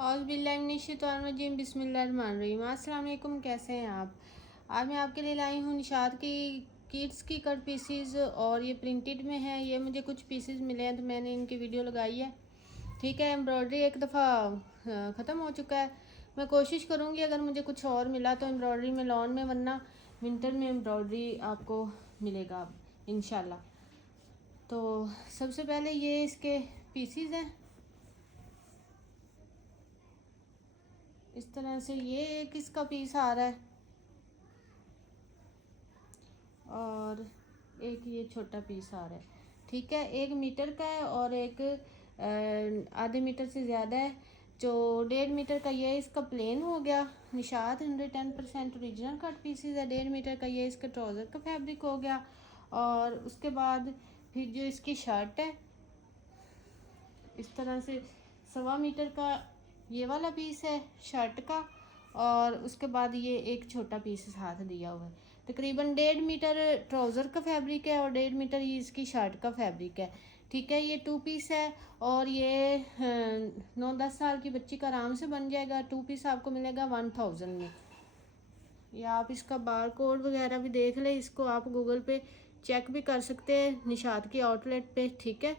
औज़ुबिल्लाहिमिनश्शैतानिर्रजीम बिस्मिल्लाहिर्रहमानिर्रहीम। अस्सलाम वालेकुम, कैसे हैं आप। आज मैं आपके लिए लाई हूँ निशात की किड्स की कट पीसीज और ये प्रिंटेड में है। ये मुझे कुछ पीसीज मिले हैं तो मैंने इनकी वीडियो लगाई है। ठीक है, एम्ब्रॉयडरी एक दफ़ा ख़त्म हो चुका है। मैं कोशिश करूँगी अगर मुझे कुछ और मिला तो एम्ब्रॉयडरी में लॉन में, वरना विंटर में एम्ब्रॉयडरी आपको मिलेगा इंशाल्लाह। तो सबसे पहले ये इसके पीसीज हैं। इस तरह से ये एक इसका पीस आ रहा है और एक ये छोटा पीस आ रहा है। ठीक है, 1 मीटर का है और एक आधे मीटर से ज़्यादा है। जो 1.5 मीटर का ये इसका प्लेन हो गया। निशात 110% ओरिजिनल कट पीसीज है। 1.5 मीटर का ये इसका ट्राउज़र का फैब्रिक हो गया। और उसके बाद फिर जो इसकी शर्ट है इस तरह से 1.25 मीटर का ये वाला पीस है शर्ट का। और उसके बाद ये एक छोटा पीस साथ दिया हुआ है। तकरीबन 1.5 मीटर ट्राउज़र का फैब्रिक है और 1.5 मीटर ये इसकी शर्ट का फैब्रिक है। ठीक है, ये 2 पीस है और ये 9-10 साल की बच्ची का आराम से बन जाएगा। 2 पीस आपको मिलेगा 1000 में। या आप इसका बार कोड वगैरह भी देख लें, इसको आप गूगल पे चेक भी कर सकते हैं निशात की आउटलेट पे। ठीक है,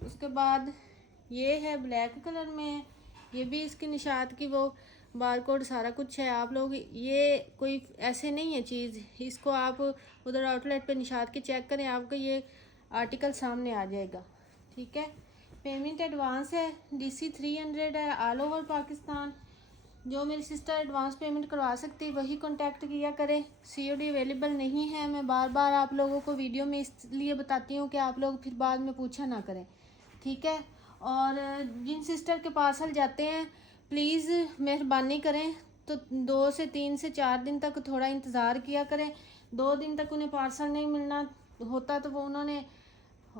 उसके बाद ये है ब्लैक कलर में है। ये भी इसकी निशात की वो बार कोड सारा कुछ है। आप लोग ये कोई ऐसे नहीं है चीज़, इसको आप उधर आउटलेट पे निशात की चेक करें, आपका ये आर्टिकल सामने आ जाएगा। ठीक है, पेमेंट एडवांस है, DC 300 है ऑल ओवर पाकिस्तान। जो मेरी सिस्टर एडवांस पेमेंट करवा सकती है वही कांटेक्ट किया करें। COD अवेलेबल नहीं है। मैं बार बार आप लोगों को वीडियो में इसलिए बताती हूँ कि आप लोग फिर बाद में पूछा ना करें। ठीक है, और जिन सिस्टर के पार्सल जाते हैं प्लीज़ मेहरबानी करें तो 2 से 3 से 4 दिन तक थोड़ा इंतज़ार किया करें। 2 दिन तक उन्हें पार्सल नहीं मिलना होता तो वो उन्होंने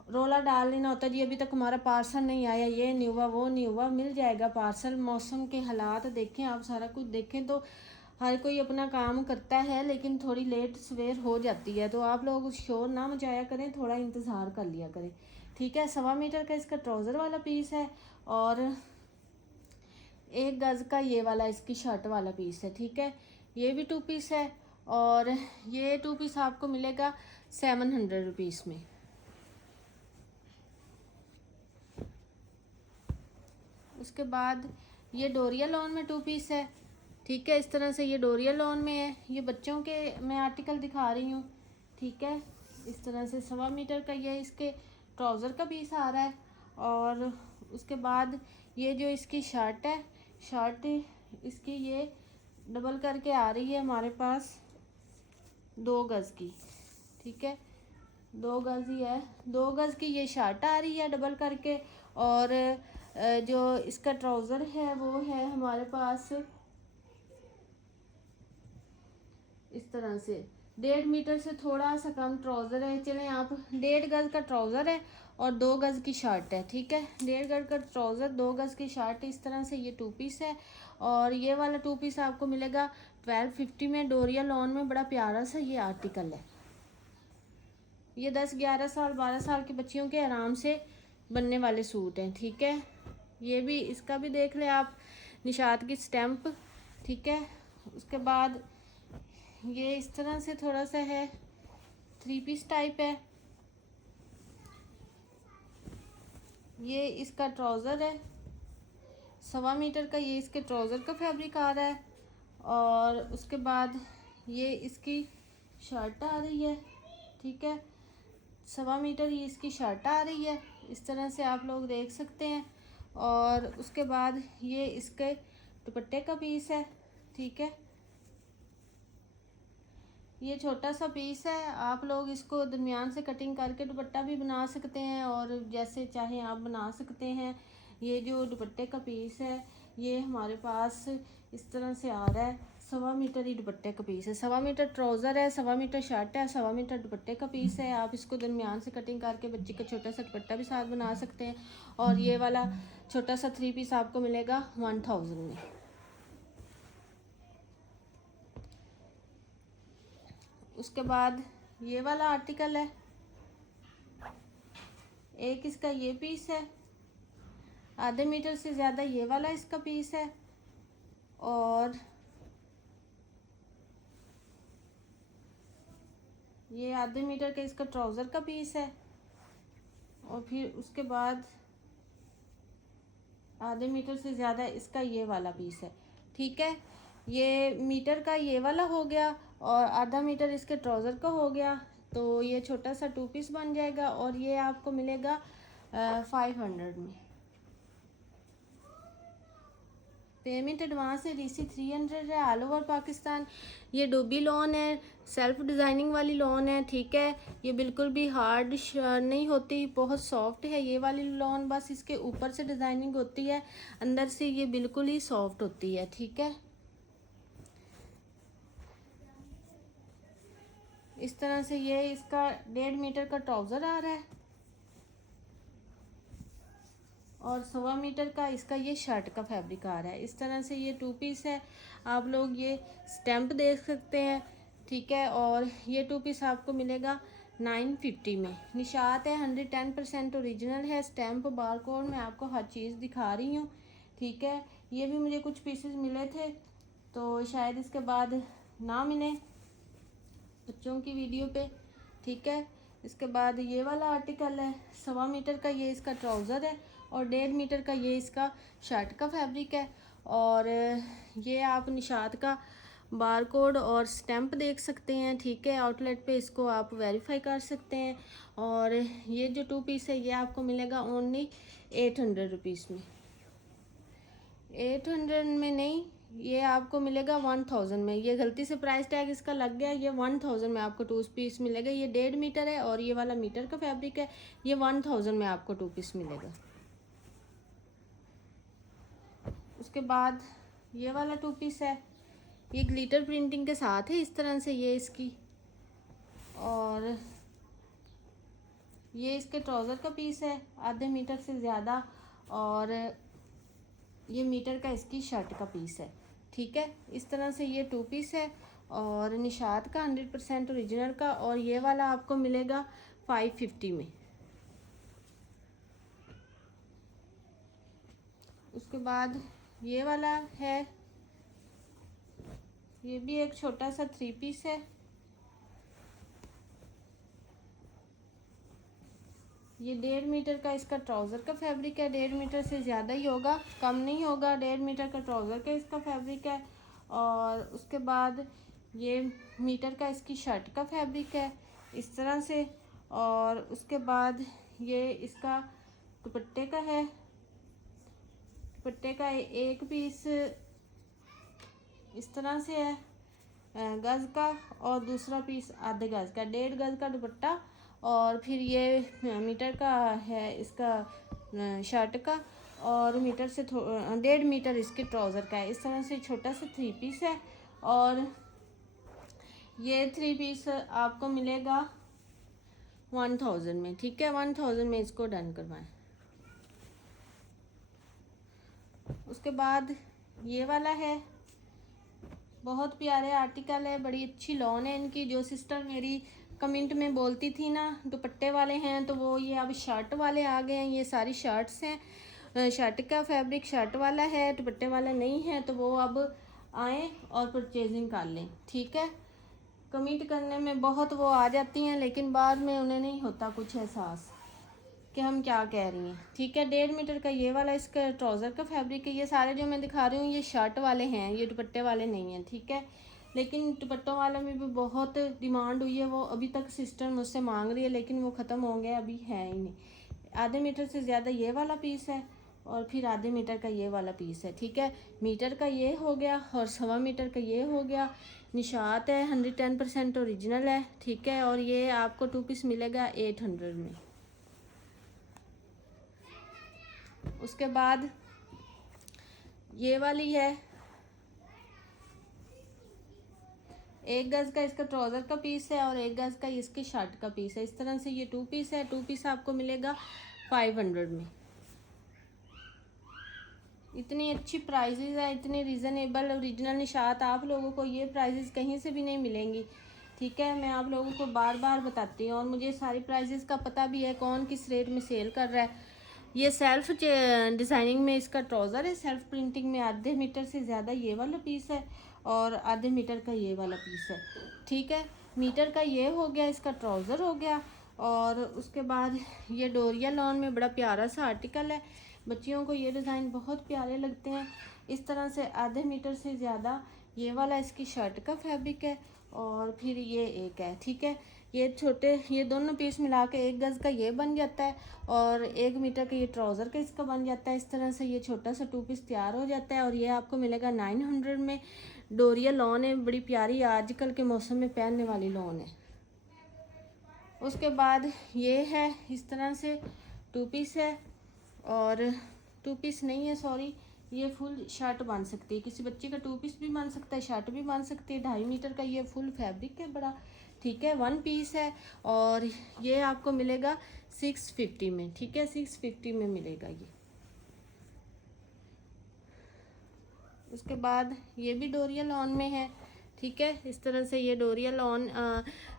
रोला डाल लेना होता, जी अभी तक हमारा पार्सल नहीं आया, ये नहीं हुआ वो नहीं हुआ। मिल जाएगा पार्सल। मौसम के हालात देखें आप, सारा कुछ देखें तो हर कोई अपना काम करता है, लेकिन थोड़ी लेट सवेर हो जाती है। तो आप लोग शोर ना मचाया करें, थोड़ा इंतज़ार कर लिया करें। ठीक है, 1.25 मीटर का इसका ट्राउज़र वाला पीस है और 1 गज़ का ये वाला इसकी शर्ट वाला पीस है। ठीक है, ये भी 2 पीस है और ये 2 पीस आपको मिलेगा 700 रुपीज़ में। उसके बाद ये डोरिया लॉन में 2 पीस है। ठीक है, इस तरह से ये डोरिया लॉन में है। ये बच्चों के मैं आर्टिकल दिखा रही हूँ। ठीक है, इस तरह से 1.25 मीटर का ये इसके ट्राउज़र का पीस आ रहा है। और उसके बाद ये जो इसकी शर्ट है, शर्ट इसकी ये डबल करके आ रही है हमारे पास 2 गज़ की। ठीक है, 2 गज़ ही है। 2 गज़ की ये शर्ट आ रही है डबल करके। और जो इसका ट्राउज़र है वो है हमारे पास इस तरह से 1.5 मीटर से थोड़ा सा कम ट्राउज़र है। चलें आप 1.5 गज़ का ट्राउज़र है और 2 गज़ की शर्ट है। ठीक है, 1.5 गज़ का ट्राउज़र, 2 गज़ की शर्ट। इस तरह से ये 2 पीस है और ये वाला 2 पीस आपको मिलेगा 1250 में। डोरिया लॉन में बड़ा प्यारा सा ये आर्टिकल है। ये 10-11 साल 12 साल की बच्चियों के आराम से बनने वाले सूट हैं। ठीक है, ये भी इसका भी देख ले आप, निशात की स्टैम्प। ठीक है, उसके बाद ये इस तरह से थोड़ा सा है, 3 पीस टाइप है। ये इसका ट्राउज़र है 1.25 मीटर का, ये इसके ट्राउज़र का फैब्रिक आ रहा है। और उसके बाद ये इसकी शर्ट आ रही है। ठीक है, 1.25 मीटर ये इसकी शर्ट आ रही है। इस तरह से आप लोग देख सकते हैं। और उसके बाद ये इसके दुपट्टे का पीस है। ठीक है, ये छोटा सा पीस है। आप लोग इसको दरमियान से कटिंग करके दुपट्टा भी बना सकते हैं और जैसे चाहें आप बना सकते हैं। ये जो दुपट्टे का पीस है ये हमारे पास इस तरह से आ रहा है। 1.25 मीटर ही दुपट्टे का पीस है। 1.25 मीटर ट्राउज़र है, 1.25 मीटर शर्ट है, 1.25 मीटर दुपट्टे का पीस है। आप इसको दरमियान से कटिंग करके बच्चे का छोटा सा दुपट्टा भी साथ बना सकते हैं। और ये वाला छोटा सा 3 पीस आपको मिलेगा 1000 में। उसके बाद ये वाला आर्टिकल है, एक इसका ये पीस है, आधे मीटर से ज़्यादा ये वाला इसका पीस है, और ये आधे मीटर का इसका ट्राउज़र का पीस है, और फिर उसके बाद आधे मीटर से ज़्यादा इसका ये वाला पीस है। ठीक है, ये मीटर का ये वाला हो गया और आधा मीटर इसके ट्राउज़र का हो गया। तो ये छोटा सा 2 पीस बन जाएगा और ये आपको मिलेगा 500 में। पेमेंट एडवांस है, DC 300 है, ऑल ओवर पाकिस्तान। ये डोबी लोन है, सेल्फ डिज़ाइनिंग वाली लोन है। ठीक है, ये बिल्कुल भी हार्ड नहीं होती, बहुत सॉफ्ट है ये वाली लोन। बस इसके ऊपर से डिज़ाइनिंग होती है, अंदर से ये बिल्कुल ही सॉफ्ट होती है। ठीक है, इस तरह से ये इसका 1.5 मीटर का ट्राउज़र आ रहा है और 1.25 मीटर का इसका ये शर्ट का फैब्रिक आ रहा है। इस तरह से ये 2 पीस है, आप लोग ये स्टैम्प देख सकते हैं। ठीक है, और ये 2 पीस आपको मिलेगा 950 में। निशात है, 110% ओरिजिनल है, स्टैम्प बार कोड मैं आपको हर चीज़ दिखा रही हूँ। ठीक है, ये भी मुझे कुछ पीसेस मिले थे तो शायद इसके बाद ना मिले बच्चों की वीडियो पे। ठीक है, इसके बाद ये वाला आर्टिकल है, 1.25 मीटर का ये इसका ट्राउज़र है और 1.5 मीटर का ये इसका शर्ट का फैब्रिक है। और ये आप निशात का बार कोड और स्टैम्प देख सकते हैं। ठीक है, आउटलेट पे इसको आप वेरीफाई कर सकते हैं। और ये जो 2 पीस है ये आपको मिलेगा ओनली 800 रुपीज़ में। 800 में नहीं, ये आपको मिलेगा 1000 में। ये गलती से प्राइस टैग इसका लग गया, ये 1000 में आपको 2 पीस मिलेगा। ये 1.5 मीटर है और ये वाला मीटर का फैब्रिक है। ये 1000 में आपको 2 पीस मिलेगा। उसके बाद ये वाला 2 पीस है, ये ग्लिटर प्रिंटिंग के साथ है। इस तरह से ये इसकी, और ये इसके ट्राउज़र का पीस है आधे मीटर से ज़्यादा, और ये मीटर का इसकी शर्ट का पीस है। ठीक है, इस तरह से ये 2 पीस है और निशात का 100% ओरिजिनल का, और ये वाला आपको मिलेगा 550 में। उसके बाद ये वाला है, ये भी एक छोटा सा 3 पीस है। ये 1.5 मीटर का इसका ट्राउज़र का फैब्रिक है, 1.5 मीटर से ज़्यादा ही होगा, कम नहीं होगा। 1.5 मीटर का ट्राउज़र का इसका फैब्रिक है, और उसके बाद ये मीटर का इसकी शर्ट का फैब्रिक है इस तरह से। और उसके बाद ये इसका दुपट्टे का है, दुपट्टे का एक पीस इस तरह से है गज़ का, और दूसरा पीस आधे गज़ का, 1.5 गज़ का दुपट्टा, और फिर ये मीटर का है इसका शर्ट का, और मीटर से 1.5 मीटर इसके ट्राउज़र का है। इस तरह से छोटा सा 3 पीस है, और ये 3 पीस आपको मिलेगा 1000 में। ठीक है, 1000 में इसको डन करवाएं। उसके बाद ये वाला है, बहुत प्यारे आर्टिकल है, बड़ी अच्छी लॉन है इनकी। जो सिस्टर मेरी कमेंट में बोलती थी ना दुपट्टे वाले हैं, तो वो ये अब शर्ट वाले आ गए हैं। ये सारी शर्ट्स हैं, शर्ट का फैब्रिक शर्ट वाला है, दुपट्टे वाला नहीं है, तो वो अब आएँ और परचेजिंग कर लें। ठीक है, कमेंट करने में बहुत वो आ जाती हैं, लेकिन बाद में उन्हें नहीं होता कुछ एहसास कि हम क्या कह रही हैं। ठीक है, 1.5 मीटर का ये वाला इसका ट्राउज़र का फैब्रिक है। ये सारे जो मैं दिखा रही हूँ ये शर्ट वाले हैं, ये दुपट्टे वाले नहीं हैं। ठीक है, लेकिन दुपट्टों वाले में भी बहुत डिमांड हुई है, वो अभी तक सिस्टर मुझसे मांग रही है, लेकिन वो ख़त्म हो गया, अभी है ही नहीं। आधे मीटर से ज़्यादा ये वाला पीस है, और फिर आधे मीटर का ये वाला पीस है। ठीक है, मीटर का ये हो गया और 1.25 मीटर का ये हो गया। निशात है, 110% ओरिजिनल है। ठीक है, और ये आपको 2 पीस मिलेगा 800 में। उसके बाद ये वाली है, 1 गज़ का इसका ट्राउज़र का पीस है और 1 गज़ का इसकी शर्ट का पीस है। इस तरह से ये 2 पीस है। 2 पीस आपको मिलेगा 500 में। इतनी अच्छी प्राइजेज़ है, इतने रीज़नेबल ओरिजिनल निशात, आप लोगों को ये प्राइजेज़ कहीं से भी नहीं मिलेंगी। ठीक है, मैं आप लोगों को बार बार बताती हूँ और मुझे सारी प्राइजेस का पता भी है कौन किस रेट में सेल कर रहा है। ये सेल्फ डिज़ाइनिंग में इसका ट्राउज़र है, सेल्फ प्रिंटिंग में आधे मीटर से ज़्यादा ये वाला पीस है और आधे मीटर का ये वाला पीस है। ठीक है, मीटर का ये हो गया, इसका ट्राउज़र हो गया। और उसके बाद ये डोरिया लॉन में बड़ा प्यारा सा आर्टिकल है, बच्चियों को ये डिज़ाइन बहुत प्यारे लगते हैं। इस तरह से आधे मीटर से ज़्यादा ये वाला इसकी शर्ट का फैब्रिक है और फिर ये एक है। ठीक है, ये छोटे ये दोनों पीस मिला के 1 गज़ का ये बन जाता है और 1 मीटर का ये ट्राउज़र का इसका बन जाता है। इस तरह से ये छोटा सा 2 पीस तैयार हो जाता है और ये आपको मिलेगा 900 में। डोरिया लॉन है, बड़ी प्यारी आजकल के मौसम में पहनने वाली लॉन है। उसके बाद ये है, इस तरह से 2 पीस है और 2 पीस नहीं है सॉरी, ये फुल शर्ट बन सकती है, किसी बच्चे का 2 पीस भी बन सकता है, शर्ट भी बन सकती है। 2.5 मीटर का ये फुल फैब्रिक है बड़ा। ठीक है, 1 पीस है और ये आपको मिलेगा 650 में। ठीक है, 650 में मिलेगा ये। उसके बाद ये भी डोरिया लॉन में है। ठीक है, इस तरह से ये डोरिया लॉन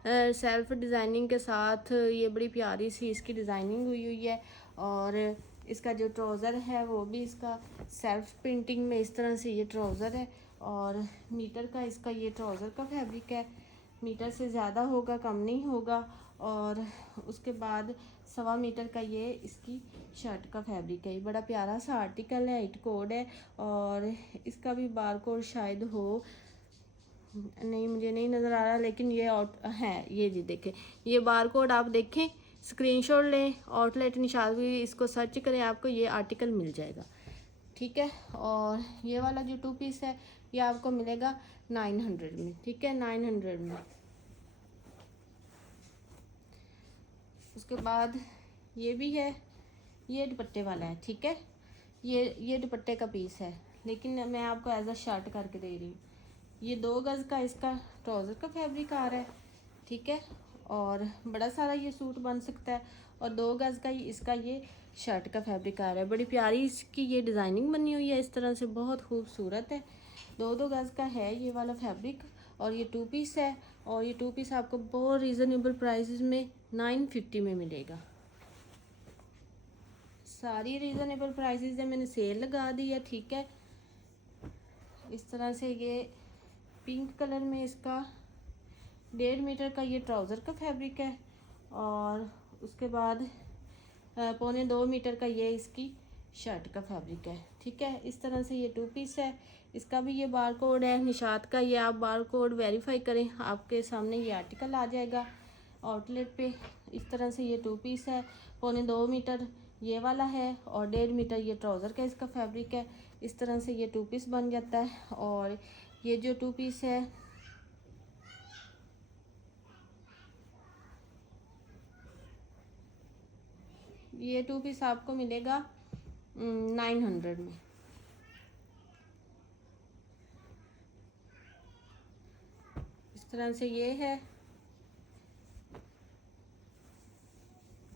सेल्फ डिज़ाइनिंग के साथ ये बड़ी प्यारी सी इसकी डिज़ाइनिंग हुई हुई है और इसका जो ट्राउज़र है वो भी इसका सेल्फ प्रिंटिंग में इस तरह से ये ट्राउज़र है और मीटर का इसका ये ट्राउज़र का फैब्रिक है। मीटर से ज़्यादा होगा, कम नहीं होगा। और उसके बाद 1.25 मीटर का ये इसकी शर्ट का फैब्रिक है। ये बड़ा प्यारा सा आर्टिकल है, 8 कोड है और इसका भी बार कोड शायद हो, नहीं मुझे नहीं नज़र आ रहा, लेकिन ये आउट है। ये जी देखें, ये बार कोड आप देखें, स्क्रीनशॉट लें, आउटलेट निशात भी इसको सर्च करें, आपको ये आर्टिकल मिल जाएगा। ठीक है, और ये वाला जो 2 पीस है ये आपको मिलेगा 900 में। ठीक है, 900 में। उसके बाद ये भी है, ये दुपट्टे वाला है। ठीक है, ये दुपट्टे का पीस है, लेकिन मैं आपको एज अ शर्ट करके दे रही हूँ। ये 2 गज़ का इसका ट्राउज़र का फैब्रिक आ रहा है। ठीक है, और बड़ा सारा ये सूट बन सकता है और 2 गज़ का इसका ये शर्ट का फैब्रिक आ रहा है। बड़ी प्यारी इसकी ये डिज़ाइनिंग बनी हुई है, इस तरह से बहुत खूबसूरत है। 2-2 गज़ का है ये वाला फैब्रिक और ये 2 पीस है और ये 2 पीस आपको बहुत रीज़नेबल प्राइसेस में 950 में मिलेगा। सारी रीज़नेबल प्राइसेस है, मैंने सेल लगा दी है। ठीक है, इस तरह से ये पिंक कलर में इसका 1.5 मीटर का ये ट्राउज़र का फैब्रिक है और उसके बाद 1.25 मीटर का ये इसकी शर्ट का फैब्रिक है। ठीक है, इस तरह से ये 2 पीस है, इसका भी ये बार कोड है निशात का, ये आप बार कोड वेरीफाई करें, आपके सामने ये आर्टिकल आ जाएगा आउटलेट पे। इस तरह से ये 2 पीस है, 1.25 मीटर ये वाला है और 1.5 मीटर ये ट्राउज़र का इसका फैब्रिक है। इस तरह से ये 2 पीस बन जाता है और ये जो 2 पीस है ये 2 पीस आपको मिलेगा 900 में। इस तरह से ये है,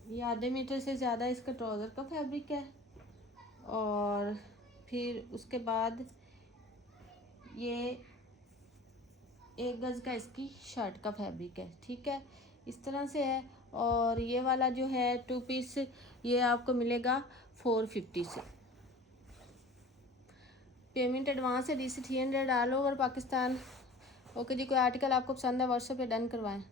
ये आधे मीटर से ज़्यादा इसका ट्राउज़र का फैब्रिक है और फिर उसके बाद ये 1 गज़ का इसकी शर्ट का फैब्रिक है। ठीक है, इस तरह से है और ये वाला जो है 2 पीस ये आपको मिलेगा 450 से। पेमेंट एडवांस है DC 300 all over Pakistan. Okay जी, कोई आर्टिकल आपको पसंद है व्हाट्सएप पे डन करवाएं।